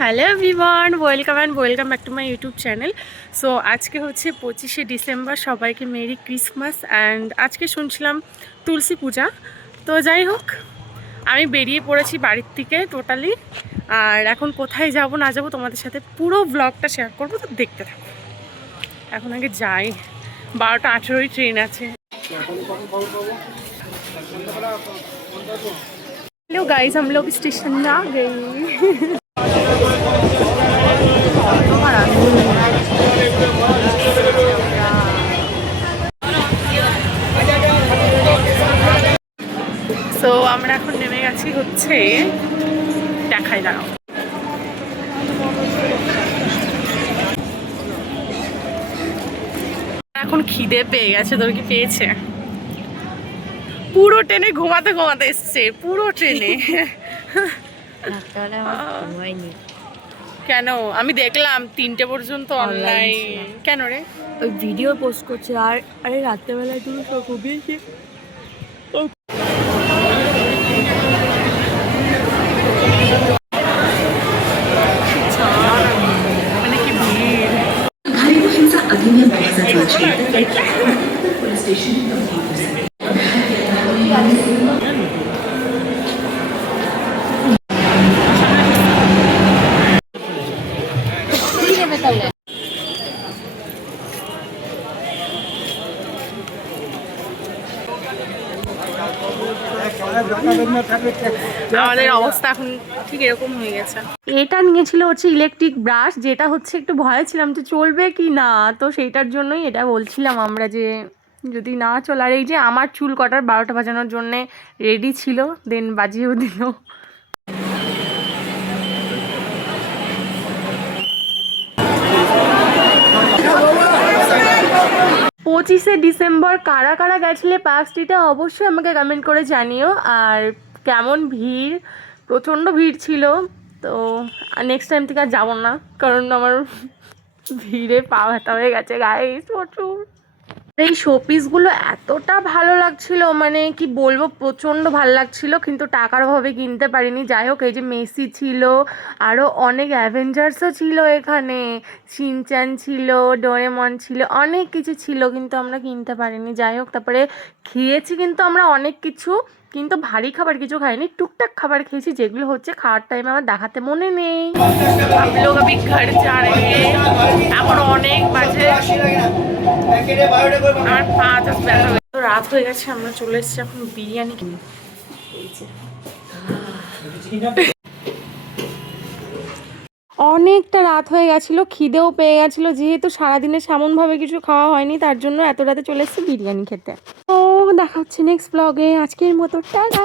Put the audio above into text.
Hello everyone, welcome back to my YouTube channel. So আজকে হচ্ছে 25শে December, সবাইকে merry Christmas. And আজকে শুনছিলাম তুলসী পূজা। তো যাই হোক, আমি বেরিয়ে পড়েছি বাড়ির থেকে টোটালি। আর এখন কোথায় যাব না যাব তোমাদের সাথে পুরো ব্লগটা শেয়ার করবো, তো দেখতে থাকো। এখন আগে যাই, 12টা 18 ট্রেন আছে। हेलो गाइस, हम लोग स्टेशन आ गए। সো আমরা এখন নেমে গেছি হচ্ছে, দেখাই দাঁড়াও। এখন খিদে পেয়ে গেছে, তোর কি পেয়েছে? পুরো ট্রেনে ঘুমাতে ঘুমাতে এসছে, পুরো ট্রেনে। কেন? আমি দেখলাম 3টে পর্যন্ত অনলাইন। কেন রে? ওই ভিডিও পোস্ট করছে। আর আরে রাত্রেবেলায় তুমি সব ঘুমিয়েছে। মানে কি ভিড়! अधिनियम 2004 के तहत पुलिस स्टेशन আমাদের অবস্থা এখন ঠিক এরকম হয়ে গেছে। এটা নিয়েছিল হচ্ছে ইলেকট্রিক ব্রাশ, যেটা হচ্ছে একটু ভয় ছিলাম যে চলবে কি না, তো সেইটার জন্যই এটা বলছিলাম আমরা যে যদি না চলে। আর এই যে আমার চুল কাটার 12টা বাজানোর জন্যে রেডি ছিল, দেন বাজিয়েও দিল। 25শে ডিসেম্বর কারা কারা গেছিলে পার্ক স্ট্রিটে অবশ্যই আমাকে কমেন্ট করে জানিও। আর কেমন ভিড়, প্রচণ্ড ভিড় ছিল। তো নেক্সট টাইম থেকে আর যাবো না, কারণ আমার ভিড়ে পা ব্যথা হয়ে গেছে গাইস প্রচুর। এই শোপিসগুলো এতটা ভালো লাগছিল, মানে কি বলবো, প্রচণ্ড ভালো লাগছিল, কিন্তু টাকার অভাবে কিনতে পারিনি। যাই হোক, এই যে মেসি ছিল, আরও অনেক অ্যাভেঞ্জার্সও ছিল এখানে, শিনচ্যান ছিল, ডোরেমন ছিল, অনেক কিছু ছিল, কিন্তু আমরা কিনতে পারিনি। যাই হোক, তারপরে খেয়েছি কিন্তু আমরা অনেক কিছু, কিন্তু ভারী খাবার কিছু খাইনি, টুকটাক খাবার খেয়েছি, যেগুলো হচ্ছে খাওয়ার টাইমে আমার দেখাতে মনে নেই। লোক আমি ঘর যা রে, এখন অনেক বাজে, আমার পা জাস্ট ব্যথা হয়ে, তো রাত হয়ে গেছে, আমরা চলে এসেছি এখন বিরিয়ানি কিনে। অনেকটা রাত হয়ে গেছিলো, খিদেও পেয়ে গেছিলো, যেহেতু সারাদিনে সেমনভাবে কিছু খাওয়া হয়নি, তার জন্য এত রাতে চলে এসেছি বিরিয়ানি খেতে। তো দেখা হচ্ছে নেক্সট ব্লগে, আজকের মতো টাটা।